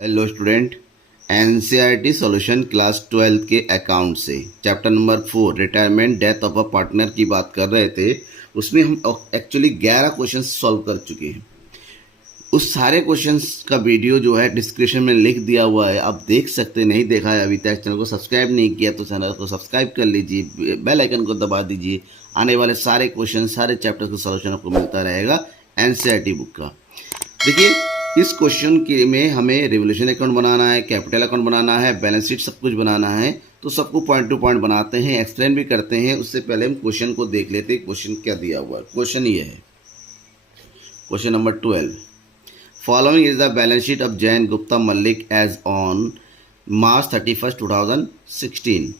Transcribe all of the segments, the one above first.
Hello student. NCERT solution class 12 के account से chapter number 4 retirement death of a partner की बात कर रहे थे। उसमें हम एक्चुअली 11 क्वेश्चंस सॉल्व कर चुके हैं। उस सारे क्वेश्चंस का वीडियो जो है डिस्क्रिप्शन में लिख दिया हुआ है, आप देख सकते हैं। नहीं देखा है अभी तक, चैनल को सब्सक्राइब नहीं किया तो चैनल को सब्सक्राइब कर लीजिए, बेल आइकन को दबा दीजिए। आने वाले सारे क्वेश्चन, सारे चैप्टर्स का सॉल्यूशन आपको मिलता रहेगा एनसीईआरटी बुक का। देखिए, इस क्वेश्चन के में हमें रिवोल्यूशन अकाउंट बनाना है, कैपिटल अकाउंट बनाना है, बैलेंस शीट सब कुछ बनाना है। तो सबको पॉइंट टू पॉइंट बनाते हैं, एक्सप्लेन भी करते हैं। उससे पहले हम क्वेश्चन को देख लेते हैं। क्वेश्चन क्या दिया हुआ है? क्वेश्चन ये है, question number 12। Following is the balance sheet of Jain Gupta Mallik as on March 31, 2016।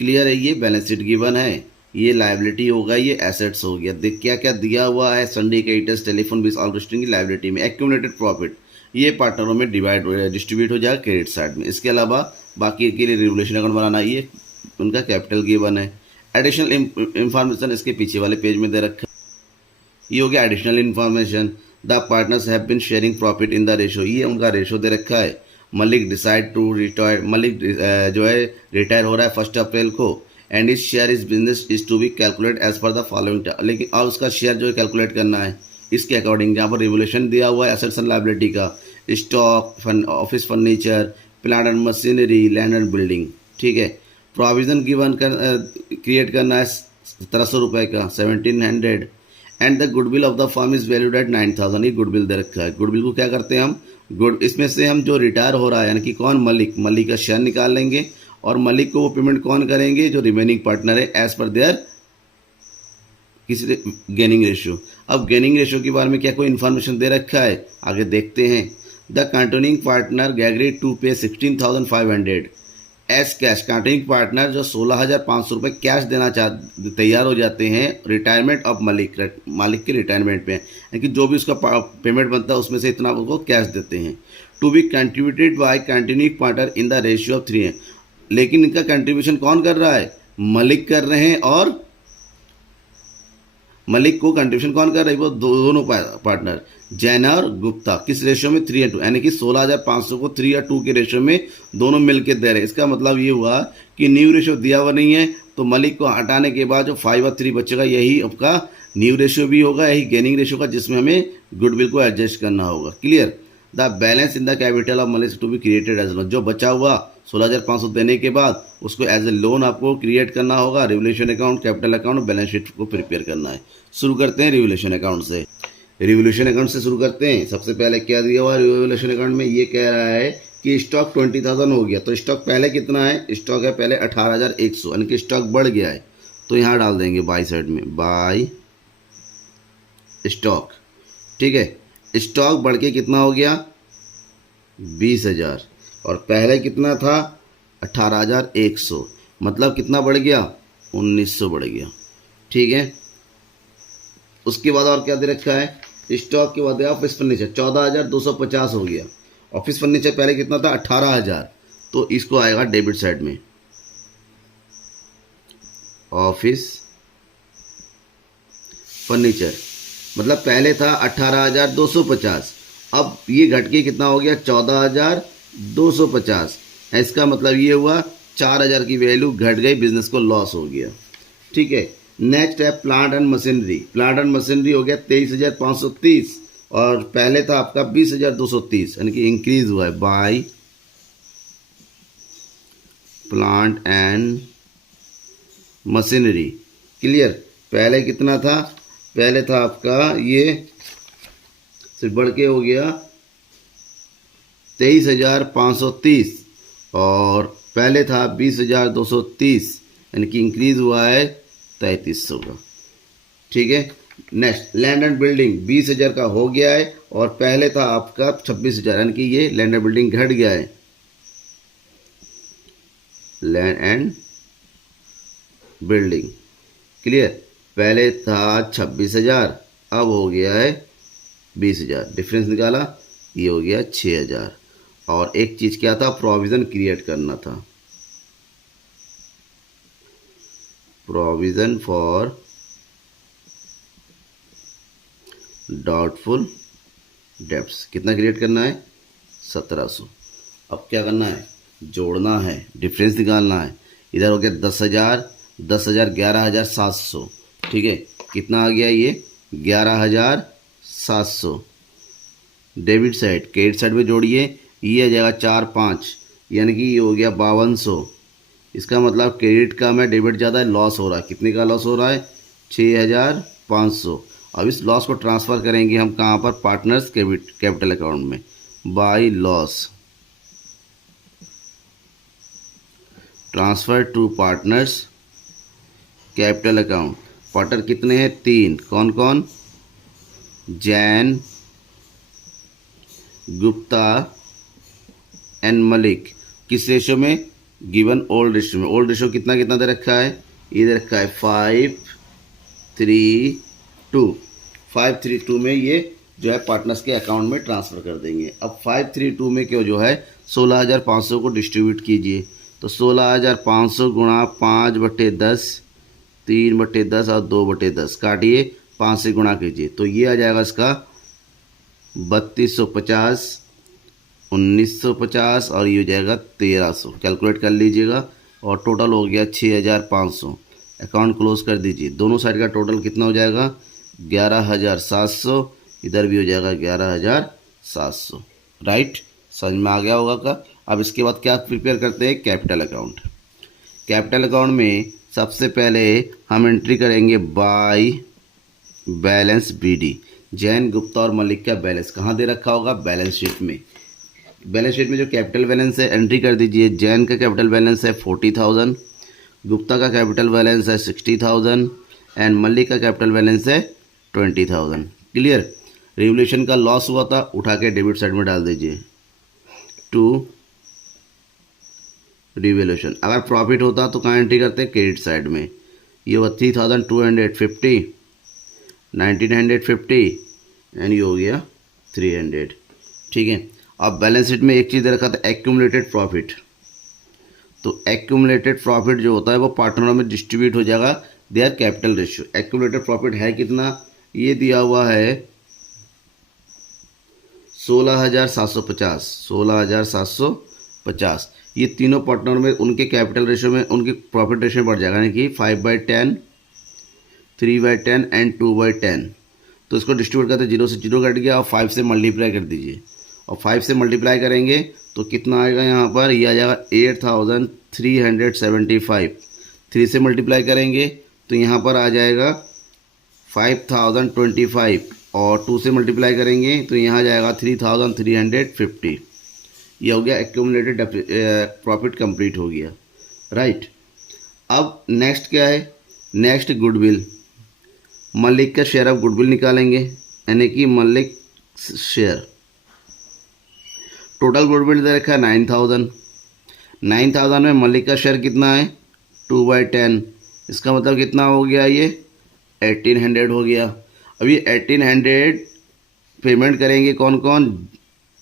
Clear है? ये बैलेंस शीट गिवन है, ये लाइबिलिटी होगा, ये एसेट्स हो गया। देख क्या क्या दिया हुआ है। Sunday creditors, telephone bills, all की लाइबिलिटी में एक्यूमुलेटेड प्रॉफिट ये पार्टनरों में डिस्ट्रीब्यूट हो जाएगा क्रेडिट साइड में। इसके अलावा बाकी के लिए रिवोल्यूशन अकाउंट बनाना, ये उनका कैपिटल गिवन है। एडिशनल इंफॉर्मेशन इसके पीछे वाले पेज में दे रखा है, ये हो गया additional information. The partners have been sharing profit in the ratio, ये उनका रेशो दे रखा है। Malik decide to retire, Malik जो है रिटायर हो रहा है 1 अप्रैल को, and is share is business is to be calculate as per the following. लेकिन और उसका शेयर जो है कैलकुलेट करना है इसके अकॉर्डिंग। जहाँ पर रिवोल्यूशन दिया हुआ है एसेट्स एंड लायबिलिटी का, stock, office furniture, plant and machinery, land and building. ठीक है। प्रोविजन गिवन कर क्रिएट करना है 1700 रुपये का, 1700। And the goodwill of the firm is valued at 9000। ये गुडविल दे रखा है। गुडविल को क्या करते हैं हम, इसमें से हम जो रिटायर हो रहा है यानी कि कौन, मलिक का शेयर निकाल लेंगे और मलिक को वो पेमेंट कौन करेंगे, जो रिमेनिंग पार्टनर है एज पर देयर किसी गेनिंग रेशियो। अब गेनिंग रेशियो के बारे में क्या कोई इन्फॉर्मेशन दे रखा है? आगे देखते हैं। The continuing partner agreed to pay 16,500 as cash. Continuing partner जो 16,500 रुपये कैश देना तैयार हो जाते हैं रिटायरमेंट ऑफ मालिक के रिटायरमेंट में, यानी कि जो भी उसका पेमेंट बनता है उसमें से इतना उसको कैश देते हैं। To be contributed by continuing partner in the ratio of 3। लेकिन इनका कंट्रीब्यूशन कौन कर रहा है? मलिक कर रहे हैं। और मलिक को कंट्रीब्यूशन कौन कर रहा है? वो दोनों पार्टनर जैन और गुप्ता। किस रेशियो में? 3:2, यानी कि 16,500 को 3:2 के रेशियो में दोनों मिलकर दे रहे हैं। इसका मतलब ये हुआ कि न्यू रेशियो दिया हुआ नहीं है, तो मलिक को हटाने के बाद जो 5 और 3 बचेगा, यही आपका न्यू रेशियो भी होगा, यही गेनिंग रेशियो का, जिसमें हमें गुडविल को एडजस्ट करना होगा। Clear? The balance in the capital of Malik to be created as loan. जो बचा हुआ 16,500 देने के बाद उसको एज ए लोन आपको क्रिएट करना होगा। Revolution account, capital account, balance sheet को प्रिपेयर करना है। शुरू करते हैं रिवोल्यूशन अकाउंट से। रिवोल्यूशन अकाउंट से शुरू करते हैं। सबसे पहले क्या दिया हुआ रिवोल्यूशन अकाउंट में? ये कह रहा है कि स्टॉक 20,000 हो गया, तो स्टॉक पहले कितना है? स्टॉक है पहले 18,100, यानी कि स्टॉक बढ़ गया है, तो यहाँ डाल देंगे बाई साइड में, बाई स्टॉक। ठीक है। स्टॉक बढ़ के कितना हो गया? 20,000, और पहले कितना था? 18,100, मतलब कितना बढ़ गया? 1,900 बढ़ गया। ठीक है। उसके बाद और क्या दे रखा है? स्टॉक के बाद ऑफिस फर्नीचर 14,250 हो गया। ऑफिस फर्नीचर पहले कितना था? 18,000, तो इसको आएगा डेबिट साइड में। ऑफिस फर्नीचर मतलब पहले था 18,250, अब ये घट के कितना हो गया? 14,250। इसका मतलब ये हुआ 4,000 की वैल्यू घट गई, बिजनेस को लॉस हो गया। ठीक है। नेक्स्ट है plant and machinery. Plant and machinery हो गया 23,530, और पहले था आपका 20,230, यानी कि इंक्रीज हुआ है by plant and machinery. Clear? पहले कितना था? पहले था आपका ये सिर्फ बढ़ के हो गया 23,530, और पहले था 20,230, यानी कि इंक्रीज हुआ है 3,300 का। ठीक है। नेक्स्ट लैंड एंड बिल्डिंग 20,000 का हो गया है, और पहले था आपका 26,000, यानी कि ये लैंड एंड बिल्डिंग घट गया है। Land and building. क्लियर? पहले था 26,000, अब हो गया है 20,000। डिफरेंस निकाला, ये हो गया 6,000। और एक चीज़ क्या था? प्रोविज़न क्रिएट करना था। प्रोविज़न फॉर डाउटफुल डेब्ट्स कितना क्रिएट करना है? 1,700। अब क्या करना है, जोड़ना है, डिफरेंस निकालना है। इधर हो गया 10,000, 10,000, 11,700, ठीक है। कितना आ गया ये, 11,700। डेबिट साइड, क्रेडिट साइड में जोड़िए, ये आ जाएगा 4 5, यानी कि ये हो गया 5200। इसका मतलब क्रेडिट का में डेबिट ज़्यादा है, लॉस हो रहा है। कितने का लॉस हो रहा है, 6,500। अब इस लॉस को ट्रांसफ़र करेंगे हम कहाँ पर, पार्टनर्स कैपिटल अकाउंट में, by loss transfer to partners capital account. Partner कितने हैं, 3। कौन कौन, जैन, गुप्ता एंड मलिक। किस रेशो में, गिवन ओल्ड रेशो में। ओल्ड रेशो कितना कितना दे रखा है, ये दे रखा है 532। 532 में ये जो है पार्टनर्स के अकाउंट में ट्रांसफ़र कर देंगे। अब 532 में क्यों जो है 16,500 को डिस्ट्रीब्यूट कीजिए। तो 16,500 गुणा 5/10, 3/10 और 2/10 काटिए, 5 से गुणा कीजिए, तो ये आ जाएगा इसका 3250, 1950 और ये हो जाएगा 1300। कैलकुलेट कर लीजिएगा और टोटल हो गया 6,500। अकाउंट क्लोज कर दीजिए। दोनों साइड का टोटल कितना हो जाएगा, 11,700। इधर भी हो जाएगा 11,700। राइट, समझ में आ गया होगा का। अब इसके बाद क्या प्रिपेयर करते हैं, कैपिटल अकाउंट। कैपिटल अकाउंट में सबसे पहले हम एंट्री करेंगे by balance BD। Jain, Gupta और मलिक का बैलेंस कहाँ दे रखा होगा, बैलेंस शीट में। बैलेंस शीट में जो कैपिटल बैलेंस है एंट्री कर दीजिए। जैन का कैपिटल बैलेंस है 40,000, गुप्ता का कैपिटल बैलेंस है 60,000 एंड मलिक का कैपिटल बैलेंस है 20,000। क्लियर। रिवोल्यूशन का लॉस हुआ था, उठा के डेबिट साइड में डाल दीजिए टू रिवोल्यूशन। अगर प्रॉफिट होता तो कहाँ एंट्री करते, क्रेडिट साइड में। ये हुआ 3,250, 1,950 एंड ये हो गया 300, ठीक है। अब बैलेंस शीट में एक चीज़ दे रखा था, एक्यूमुलेटेड प्रॉफिट। तो एक्यूमुलेटेड प्रॉफिट जो होता है वो पार्टनरों में डिस्ट्रीब्यूट हो जाएगा their capital ratio. Accumulated profit है कितना, ये दिया हुआ है 16,750, 16,750। ये तीनों पार्टनर में उनके कैपिटल रेशियो में, उनके प्रॉफिट रेशियो में बढ़ जाएगा, यानी कि 5/10, 3/10 एंड 2/10। तो इसको डिस्ट्रीब्यूट करते 0 से 0 कट गया और 5 से मल्टीप्लाई कर दीजिए। और 5 से मल्टीप्लाई करेंगे तो कितना आएगा, यहाँ पर ये आ जाएगा 8,375। 3 से मल्टीप्लाई करेंगे तो यहाँ पर आ जाएगा 5,025 और 2 से मल्टीप्लाई करेंगे तो यहाँ आ जाएगा 3,350। ये हो गया एक्यूमुलेटेड प्रॉफिट कंप्लीट हो गया। राइट। अब नेक्स्ट क्या है, नेक्स्ट गुडविल। मलिक का शेयर ऑफ गुडविल निकालेंगे, यानी कि मलिक शेयर। टोटल गुडविल दे रखा है 9,000। 9,000 में मलिक का शेयर कितना है, 2/10। इसका मतलब कितना हो गया, ये 1,800 हो गया। अब ये 1,800 पेमेंट करेंगे कौन कौन,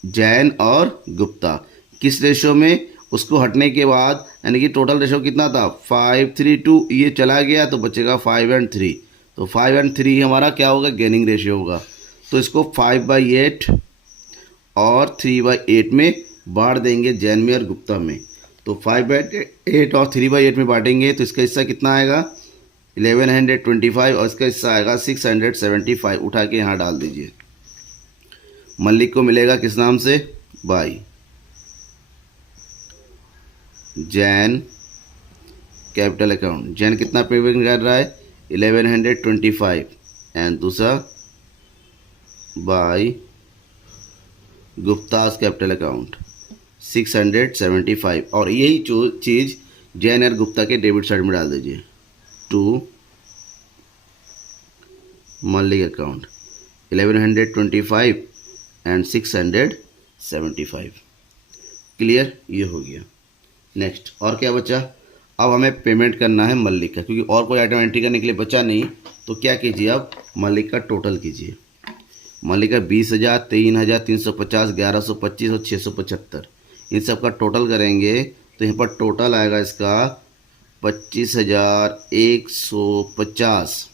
जैन और गुप्ता। किस रेशो में, उसको हटने के बाद, यानी कि टोटल रेशो कितना था 5:3, ये चला गया तो बचेगा 5:3। तो 5:3 हमारा क्या होगा, गेनिंग रेशियो होगा। तो इसको 5/8 और 3/8 में बांट देंगे, जैन में और गुप्ता में। तो 5/8 और 3/8 में बांटेंगे तो इसका हिस्सा कितना आएगा, 1,125 और इसका हिस्सा आएगा 675। उठा के यहाँ डाल दीजिए। मलिक को मिलेगा किस नाम से, by Jain capital account. Jain कितना पेमेंट कर रहा है, 1,125 एंड दूसरा बाई गुप्तास कैपिटल अकाउंट 675। और यही चीज़ जैन और गुप्ता के डेबिट साइड में डाल दीजिए to Malik account 1,125 and 675। Clear, ये हो गया। नेक्स्ट और क्या बचा, अब हमें पेमेंट करना है मलिक का, क्योंकि और कोई आइटम एंट्री करने के लिए बचा नहीं। तो क्या कीजिए, अब मलिक का टोटल कीजिए। मलिक का 20,000, 3,350, 1,125 और 675, इन सब का टोटल करेंगे तो यहाँ पर टोटल आएगा इसका 25,150।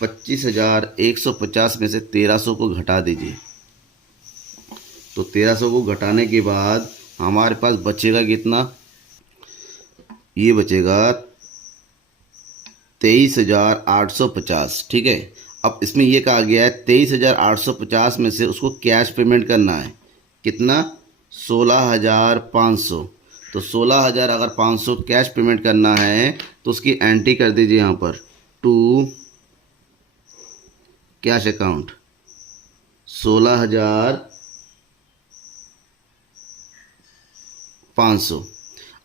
25,150 में से 1,300 को घटा दीजिए। तो 1,300 को घटाने के बाद हमारे पास बचेगा कितना, ये बचेगा 23,850। ठीक है, अब इसमें ये कहा गया है 23,850 में से उसको कैश पेमेंट करना है कितना, 16,500। तो 16,000 अगर 500 कैश पेमेंट करना है तो उसकी एंट्री कर दीजिए यहाँ पर टू कैश अकाउंट 16,500।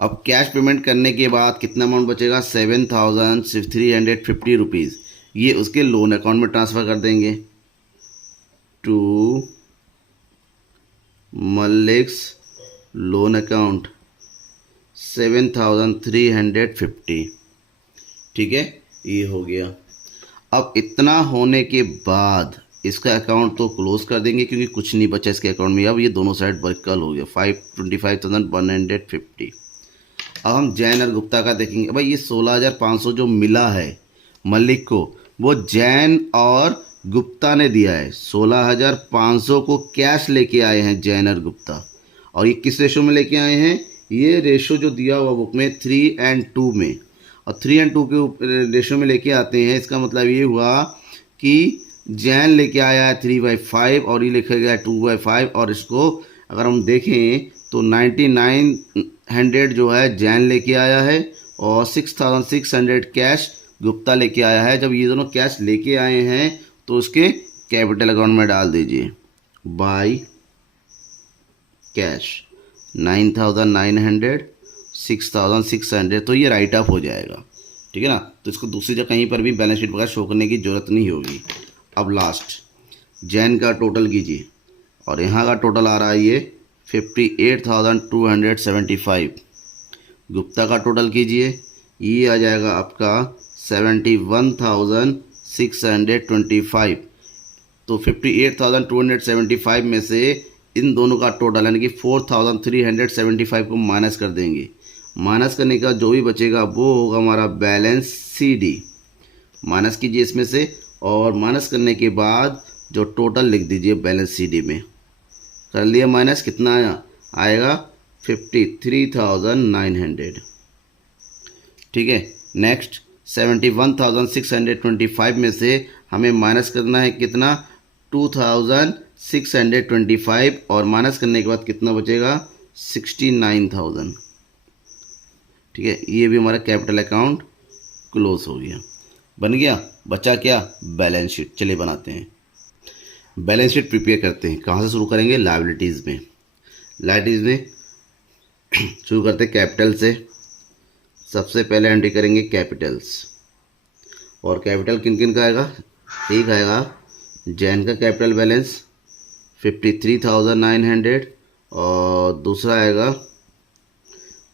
अब कैश पेमेंट करने के बाद कितना अमाउंट बचेगा, 7,350 रुपीज़। ये उसके लोन अकाउंट में ट्रांसफ़र कर देंगे टू मलिक्स लोन अकाउंट 7,350। ठीक है, ये हो गया। अब इतना होने के बाद इसका अकाउंट तो क्लोज कर देंगे क्योंकि कुछ नहीं बचा इसके अकाउंट में। अब ये दोनों साइड वर्कल हो गया 25,150। अब हम जैन और गुप्ता का देखेंगे। भाई ये 16,500 जो मिला है मलिक को, वो जैन और गुप्ता ने दिया है। 16,500 को कैश लेके आए हैं जैन और गुप्ता। और ये किस रेशो में लेके आए हैं, ये रेशो जो दिया हुआ बुक में 3:2 में, और 3:2 के रेशो में लेके आते हैं। इसका मतलब ये हुआ कि जैन लेके आया है 3/5 और ये लिखा गया है 2/5। और इसको अगर हम देखें तो 9,900 जो है जैन लेके आया है और 6,600 कैश गुप्ता लेके आया है। जब ये दोनों कैश लेके आए हैं तो उसके कैपिटल अकाउंट में डाल दीजिए बाय कैश 9,900 6,600। तो ये राइट ऑफ हो जाएगा। ठीक है ना, तो इसको दूसरी जगह कहीं पर भी बैलेंस शीट वगैरह शो करने की ज़रूरत नहीं होगी। अब लास्ट जैन का टोटल कीजिए और यहाँ का टोटल आ रहा है ये 58,275। गुप्ता का टोटल कीजिए, ये आ जाएगा आपका 71,625। तो 58,275 में से इन दोनों का टोटल यानी कि 4,375 को माइनस कर देंगे। माइनस करने का जो भी बचेगा वो होगा हमारा बैलेंस CD। माइनस कीजिए इसमें से और माइनस करने के बाद जो टोटल लिख दीजिए बैलेंस CD में। कर लिया माइनस, कितना आएगा 53,900। ठीक है, नेक्स्ट 71,625 में से हमें माइनस करना है कितना, 2,625 और माइनस करने के बाद कितना बचेगा 69,000। ठीक है, ये भी हमारा कैपिटल अकाउंट क्लोज हो गया, बन गया। बचा क्या, बैलेंस शीट। चलिए बनाते हैं, बैलेंस शीट प्रिपेयर करते हैं। कहाँ से शुरू करेंगे, लायबिलिटीज़ में। लायबिलिटीज़ में शुरू करते हैं कैपिटल से। सबसे पहले एंट्री करेंगे कैपिटल्स, और कैपिटल किन किन का आएगा, एक आएगा जैन का कैपिटल बैलेंस 53,900 और दूसरा आएगा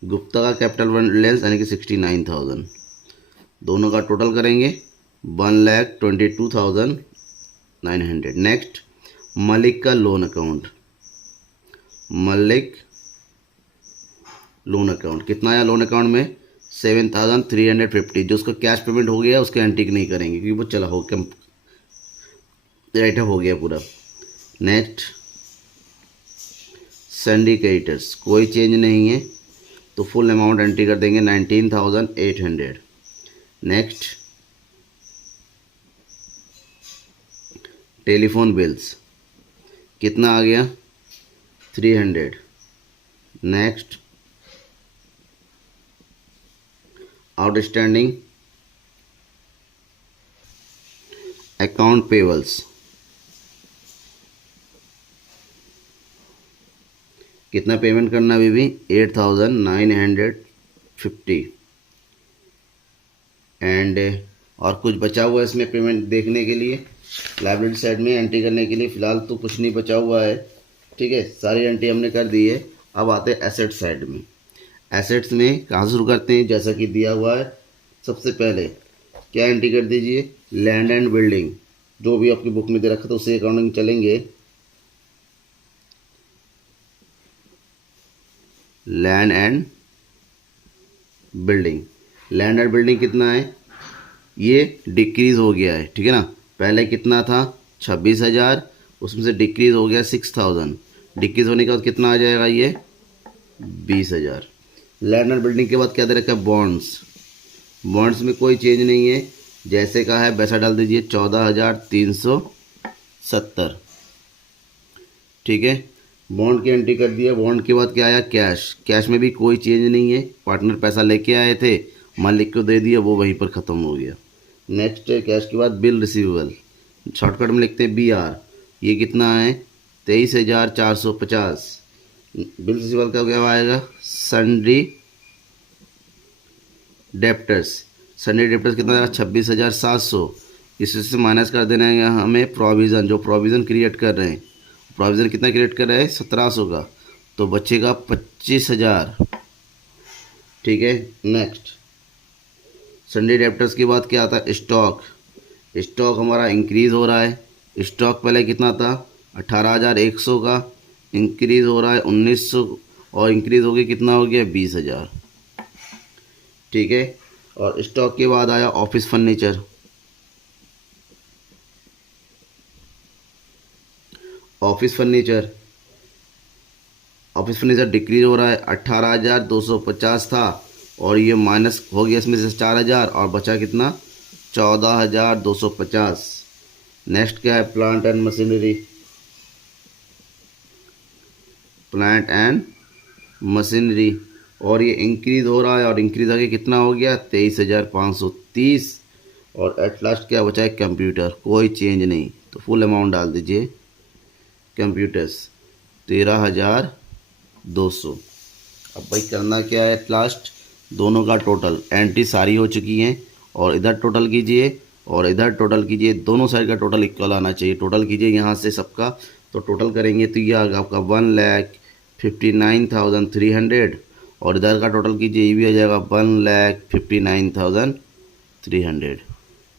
गुप्ता का कैपिटल बैलेंस यानी कि 69,000। दोनों का टोटल करेंगे 1,22,900। नेक्स्ट मलिक का loan account, Malik loan account कितना आया लोन अकाउंट में 7,350। जो उसका कैश पेमेंट हो गया उसके एंट्री नहीं करेंगे क्योंकि वो चला हो कम राइट हो गया पूरा। नेक्स्ट सिंडिकेटर्स कोई चेंज नहीं है तो फुल अमाउंट एंट्री कर देंगे 19,800। नेक्स्ट टेलीफोन बिल्स कितना आ गया 300। नेक्स्ट आउटस्टैंडिंग अकाउंट पेबल्स कितना पेमेंट करना अभी भी 8,950। एंड और कुछ बचा हुआ है इसमें पेमेंट देखने के लिए, लायबिलिटी साइड में एंट्री करने के लिए फ़िलहाल तो कुछ नहीं बचा हुआ है। ठीक है, सारी एंट्री हमने कर दी है। अब आते हैं एसेट साइड में। एसेट्स में कहाँ शुरू करते हैं, जैसा कि दिया हुआ है सबसे पहले क्या एंट्री कर दीजिए, लैंड एंड बिल्डिंग। जो भी आपकी बुक में दे रखा था उसी अकाउंटिंग चलेंगे। Land and building, land and building कितना है, ये डिक्रीज़ हो गया है। ठीक है ना, पहले कितना था 26,000, उसमें से डिक्रीज़ हो गया 6,000। डिक्रीज़ होने के बाद कितना आ जाएगा ये 20,000। लैंड एंड बिल्डिंग के बाद क्या दे रखा है, बॉन्ड्स। बॉन्ड्स में कोई चेंज नहीं है, जैसे कहा है वैसा डाल दीजिए, 14,370। ठीक है, बॉन्ड की एंट्री कर दिया। बॉन्ड के बाद क्या आया, कैश। कैश में भी कोई चेंज नहीं है, पार्टनर पैसा लेके आए थे, मालिक को दे दिया, वो वहीं पर ख़त्म हो गया। नेक्स्ट है कैश के बाद बिल रिसीवेबल, शॉर्टकट में लिखते हैं BR। ये कितना है, 23,450। बिल रिसीवेबल का क्या आएगा, सन्ड्री डेप्टर्स। सन्ड्री डेप्टर्स कितना आएगा, 26,700। इससे से माइनस कर देना है हमें प्रोविज़न, जो प्रोविज़न क्रिएट कर रहे हैं। प्रोविज़न कितना क्रिएट कर रहे हैं, 1700 का, तो बचेगा 25,000। ठीक है, नेक्स्ट सन्ड्री डेप्टर्स के बाद क्या आता है, स्टॉक। स्टॉक हमारा इंक्रीज़ हो रहा है। स्टॉक पहले कितना था, 18,100 का, इंक्रीज़ हो रहा है 1900, और इंक्रीज़ हो गया कितना हो गया, 20,000। ठीक है, और स्टॉक के बाद आया office furniture. Office furniture decrease हो रहा है, 18,250 था, और ये माइनस हो गया इसमें से 4,000, और बचा कितना, 14,250। नेक्स्ट क्या है, प्लांट एंड मशीनरी। और ये इंक्रीज हो रहा है, और इंक्रीज आगे कितना हो गया, 23,530। और एट लास्ट क्या बचा है, कंप्यूटर, कोई चेंज नहीं, तो फुल अमाउंट डाल दीजिए। कंप्यूटर्स 13,200। अब भाई करना क्या है, एट लास्ट दोनों का टोटल, एंट्री सारी हो चुकी हैं, और इधर टोटल कीजिए और इधर टोटल कीजिए, दोनों साइड का टोटल इक्वल आना चाहिए। टोटल कीजिए यहाँ से सबका, तो टोटल करेंगे तो ये आएगा आपका 1,59,300, और इधर का टोटल कीजिए, ये भी आ जाएगा 1,59,300।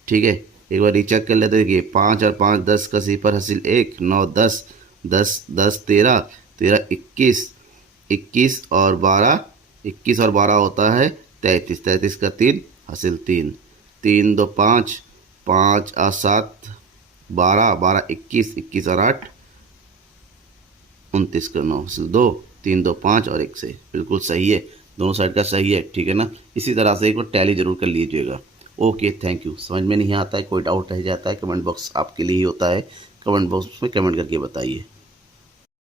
ठीक है, एक बार रीचेक कर लेते, देखिए 5 और 5 10 का सिफर हासिल 1, 9 10 10 10 13 13 21 21 और 12 21 और 12 होता है 33, 33 का 3 हासिल 3, 3 2 5 5 और 7 12 12 21 21 और 8 29 का 9 हासिल 2, 3 2 5 और 1 से बिल्कुल सही है, दोनों साइड का सही है। ठीक है ना, इसी तरह से एक बार टैली जरूर कर लीजिएगा। Okay, thank you. समझ में नहीं आता है, कोई डाउट रह जाता है, कमेंट बॉक्स आपके लिए ही होता है, कमेंट बॉक्स में कमेंट करके बताइए।